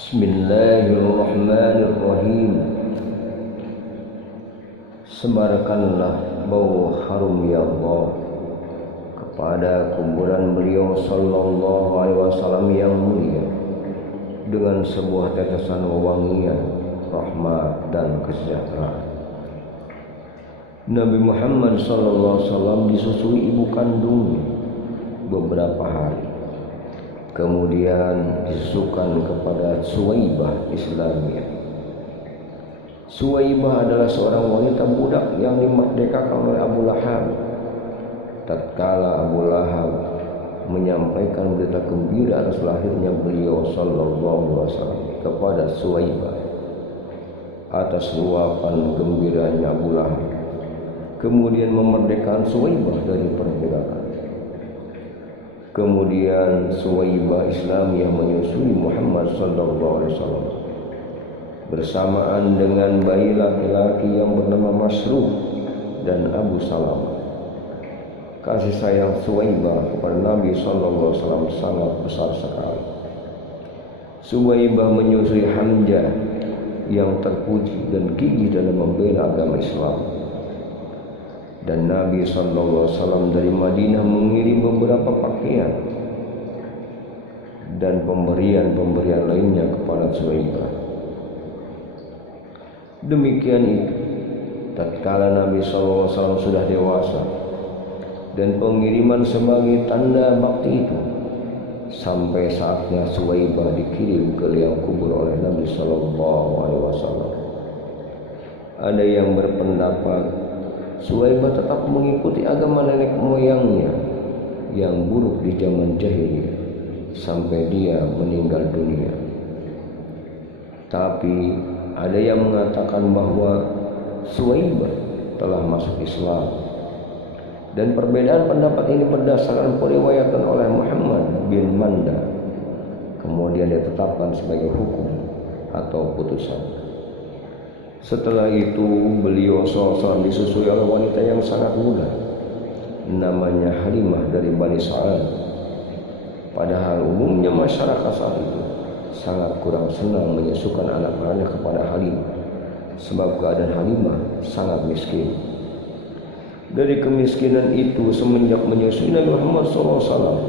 Bismillahirrahmanirrahim. Sebarkanlah bau harum ya Allah kepada kuburan beliau sallallahu alaihi wasallam yang mulia dengan sebuah tetesan wewangian rahmat dan kesejahteraan. Nabi Muhammad sallallahu alaihi wasallam disusui ibu kandungnya beberapa hari. Kemudian disusukan kepada Suwaibah Islamiyah. Suwaibah adalah seorang wanita budak yang dimerdekakan oleh Abu Lahab. Tatkala Abu Lahab menyampaikan berita gembira atas lahirnya beliau sallallahu alaihi wasallam kepada Suwaibah atas luapan gembiranya Abu Lahab, kemudian memerdekakan Suwaibah dari perbudakan. Kemudian Suwaibah Islamiyah menyusui Muhammad sallallahu alaihi wasallam bersamaan dengan bayi laki-laki yang bernama Masruh dan Abu Salamah. Kasih sayang Suwaibah kepada Nabi sallallahu alaihi wasallam sangat besar sekali. Suwaibah menyusui Hamzah yang terpuji dan gigih dalam membela agama Islam. Dan Nabi sallallahu alaihi wasallam dari Madinah mengirim beberapa pakaian dan pemberian-pemberian lainnya kepada Suwaibah. Demikian itu, tatkala Nabi sallallahu alaihi wasallam sudah dewasa dan pengiriman sebagai tanda bakti itu sampai saatnya Suwaibah dikirim ke liang kubur oleh Nabi sallallahu alaihi wasallam. Ada yang berpendapat Suwaibah tetap mengikuti agama nenek moyangnya yang buruk di zaman jahiliyah sampai dia meninggal dunia. Tapi ada yang mengatakan bahwa Suwaibah telah masuk Islam, dan perbedaan pendapat ini berdasarkan periwayatan oleh Muhammad bin Manda, kemudian ditetapkan sebagai hukum atau putusan. Setelah itu beliau SAW disusui oleh wanita yang sangat muda, namanya Halimah dari Bani Sa'ad. Padahal umumnya masyarakat saat itu sangat kurang senang menyusukan anak-anaknya kepada Halimah, sebab keadaan Halimah sangat miskin. Dari kemiskinan itu semenjak menyusui Nabi Muhammad SAW,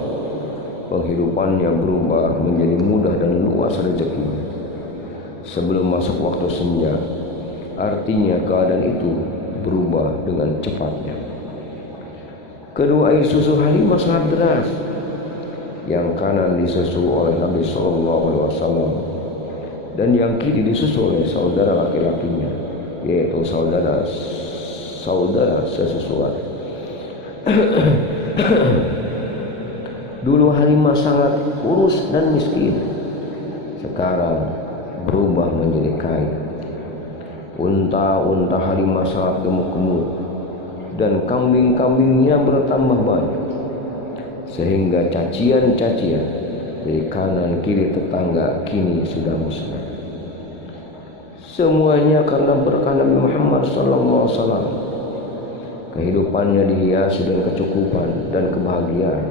penghidupannya berubah menjadi mudah dan luas rezekinya. Sebelum masuk waktu senja, artinya keadaan itu berubah dengan cepatnya. Kedua air susu Halimah sangat deras. Yang kanan disusu oleh Nabi sallallahu alaihi wasallam dan yang kiri disusu oleh saudara laki-lakinya, yaitu saudara sesusuan. Dulu Halimah sangat kurus dan miskin. Sekarang berubah menjadi kaya. Unta-unta Halimah sangat gemuk-gemuk dan kambing-kambingnya bertambah banyak, sehingga cacian-cacian dari kanan kiri tetangga kini sudah musnah. Semuanya karena berkah Nabi Muhammad SAW. Kehidupannya dihiasi dengan kecukupan dan kebahagiaan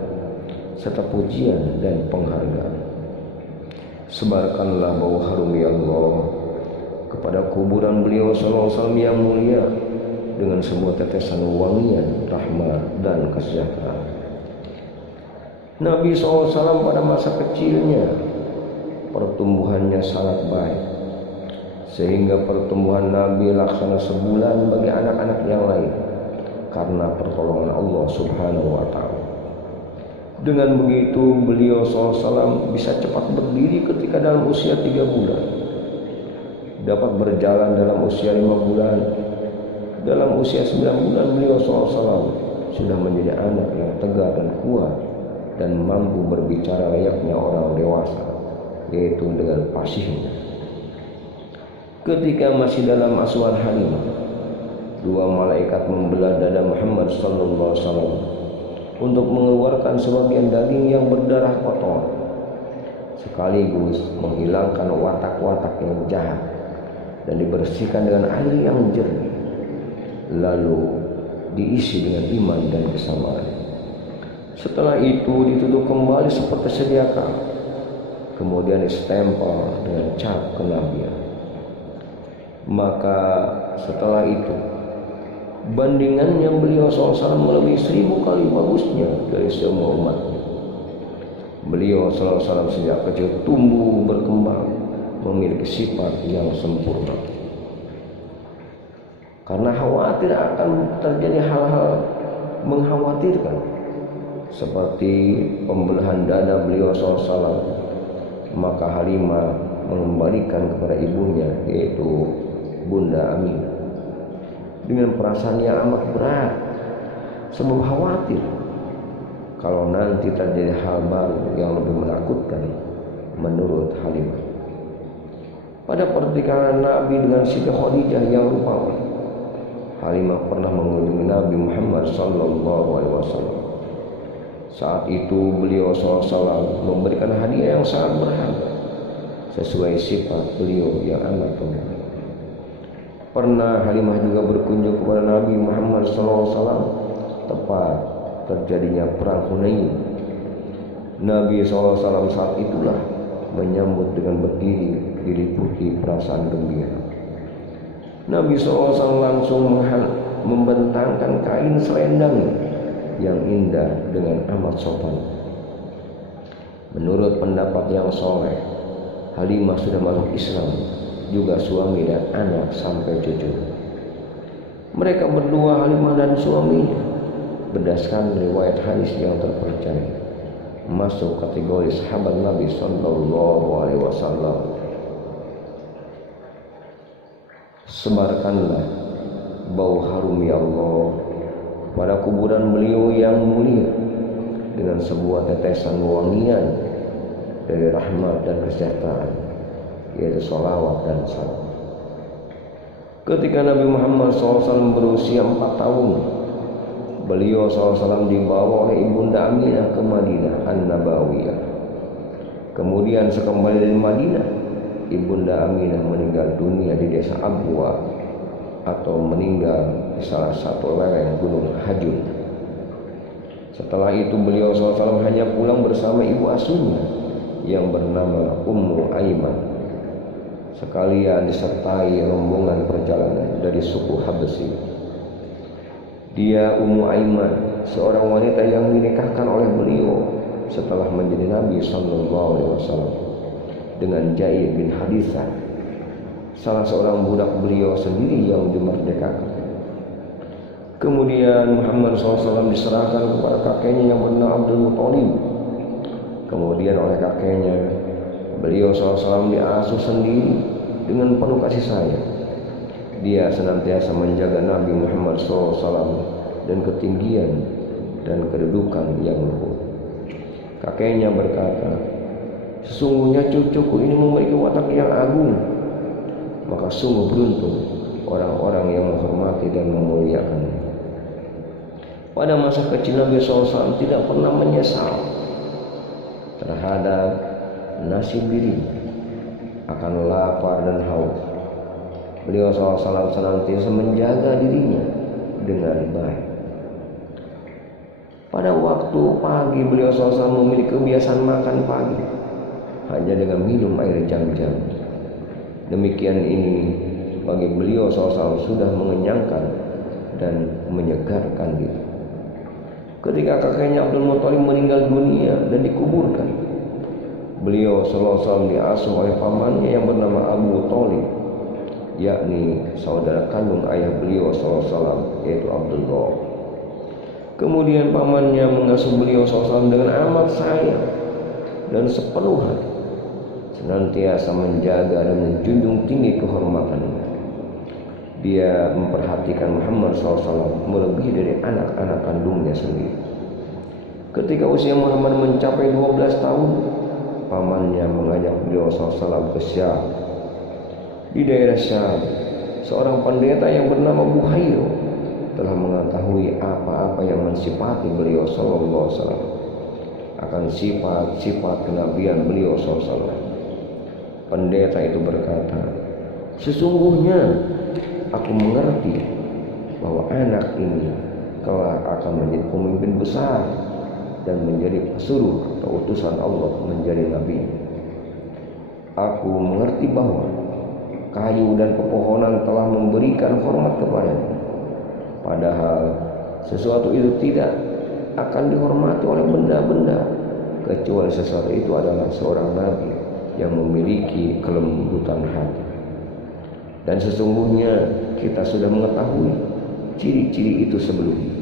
serta pujian dan penghargaan. Sebarkanlah bau harum ya Allah kepada kuburan beliau sallallahu alaihi wasallam yang mulia dengan semua tetesan wangian rahmat dan kesejahteraan. Nabi SAW pada masa kecilnya pertumbuhannya sangat baik, sehingga pertumbuhan Nabi laksana sebulan bagi anak-anak yang lain karena pertolongan Allah Subhanahu wa ta'ala. Dengan begitu beliau SAW bisa cepat berdiri ketika dalam usia 3 bulan, dapat berjalan dalam usia 5 bulan. Dalam usia 9 bulan beliau SAW sudah menjadi anak yang tegar dan kuat dan mampu berbicara layaknya orang dewasa, yaitu dengan fasihnya. Ketika masih dalam asuhan Halimah, 2 malaikat membelah dada Muhammad sallallahu alaihi wasallam untuk mengeluarkan sebagian daging yang berdarah kotor, sekaligus menghilangkan watak-watak yang jahat dan dibersihkan dengan air yang jernih, lalu diisi dengan iman dan kesabaran. Setelah itu ditutup kembali seperti sedia kala. kemudian distempel dengan cap kenabian. Maka setelah itu bandingannya beliau SAW melebihi 1000 kali bagusnya dari semua umatnya. Beliau SAW sejak kecil tumbuh berkembang memiliki sifat yang sempurna. Karena khawatir akan terjadi hal-hal mengkhawatirkan seperti pembelahan dada beliau SAW, maka Halimah mengembalikan kepada ibunya, yaitu Bunda Aminah, dengan perasaan yang amat berat, sebab khawatir kalau nanti terjadi hal baru yang lebih menakutkan menurut Halimah. Pada pertikaian Nabi dengan Siti Khadijah yang rupawan, Halimah pernah mengunjungi Nabi Muhammad SAW. Saat itu beliau SAW memberikan hadiah yang sangat berharga sesuai sifat beliau yang amat pemurah. Pernah Halimah juga berkunjung kepada Nabi Muhammad SAW tepat terjadinya perang Hunain. Nabi SAW saat itulah menyambut dengan berdiri diliputi perasaan gembira. Nabi SAW langsung membentangkan kain selendang yang indah dengan amat sopan. Menurut pendapat yang soleh, Halimah sudah masuk Islam, juga suami dan anak sampai cucu. Mereka berdua, Halimah dan suaminya, berdasarkan riwayat hadis yang terpercaya, masuk kategori sahabat Nabi SAW. Sebarkanlah bau harum ya Allah pada kuburan beliau yang mulia dengan sebuah tetesan wangian dari rahmat dan kesejahteraan, yaitu sholawat dan salam. Ketika Nabi Muhammad SAW berusia 4 tahun, beliau SAW dibawa oleh Ibunda Aminah ke Madinah An-Nabawiyah. Kemudian sekembali dari Madinah, Ibunda Aminah meninggal dunia di desa Abwa, atau meninggal di salah satu lereng gunung Hajun. Setelah itu beliau SAW hanya pulang bersama ibu asuhnya yang bernama Ummu Aiman, sekalian disertai rombongan perjalanan dari suku Habsyi. Dia Ummu Aiman, seorang wanita yang dinikahkan oleh beliau setelah menjadi Nabi SAW dengan Jair bin Hadithah, salah seorang budak beliau sendiri yang dimerdekakan. Kemudian Muhammad SAW diserahkan kepada kakeknya yang bernama Abdul Muthalib. Kemudian oleh kakeknya, beliau SAW diasuh sendiri dengan penuh kasih sayang. Dia senantiasa menjaga Nabi Muhammad SAW dan ketinggian dan kedudukan yang luhur. Kakeknya berkata, "Sesungguhnya cucuku ini memiliki watak yang agung, maka sungguh beruntung orang-orang yang menghormati dan memuliakannya." Pada masa kecil Nabi SAW tidak pernah menyesal terhadap nasib dirinya akan lapar dan haus. Beliau SAW senantiasa menjaga dirinya dengan baik. Pada waktu pagi beliau SAW memiliki kebiasaan makan pagi hanya dengan minum air jam-jam. Demikian ini bagi beliau SAW sudah mengenyangkan dan menyegarkan diri. Ketika kakeknya Abdul Muthalib meninggal dunia dan dikuburkan, beliau SAW diasuh oleh pamannya yang bernama Abu Thalib, yakni saudara kandung ayah beliau SAW, yaitu Abdullah. Kemudian pamannya mengasuh beliau SAW dengan amat sayang dan sepenuh hati, senantiasa menjaga dan menjunjung tinggi kehormatannya. Dia memperhatikan Muhammad SAW melebihi dari anak-anak kandungnya sendiri. Ketika usia Muhammad mencapai 12 tahun, pamannya mengajak beliau SAW ke Syam. Di daerah Syam, seorang pendeta yang bernama Buhair telah mengetahui apa-apa yang mensifati beliau SAW, akan sifat-sifat kenabian beliau SAW. Pendeta itu berkata, "Sesungguhnya aku mengerti bahwa anak ini kelak akan menjadi pemimpin besar dan menjadi pesuruh atau utusan Allah menjadi nabi. Aku mengerti bahwa kayu dan pepohonan telah memberikan hormat kepadanya, padahal sesuatu itu tidak akan dihormati oleh benda-benda kecuali sesuatu itu adalah seorang nabi yang memiliki kelembutan hati. Dan sesungguhnya kita sudah mengetahui ciri-ciri itu sebelumnya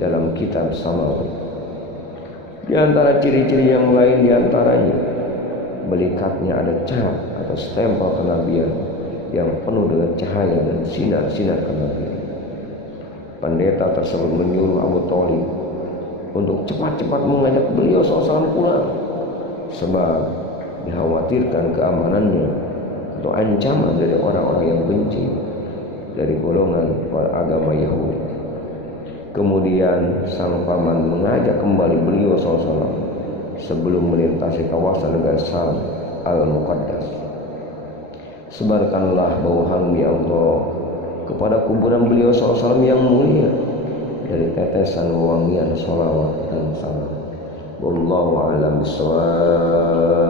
dalam kitab Samawi. Di antara ciri-ciri yang lain diantaranya belikatnya ada cap atau stempel kenabian yang penuh dengan cahaya dan sinar-sinar kenabian. Pendeta tersebut menyuruh Abu Thalib untuk cepat-cepat mengajak beliau SAW pulang, sebab dikhawatirkan keamanannya atau ancaman dari orang-orang yang benci dari golongan agama Yahudi. Kemudian sang paman mengajak kembali beliau SAW sebelum melintasi kawasan negara Syam al-Muqaddas. Sebarkanlah bau harum ya Allah kepada kuburan beliau SAW yang mulia dari tetesan wewangian sholawat dan salam. Wallahu a'lam bishawab.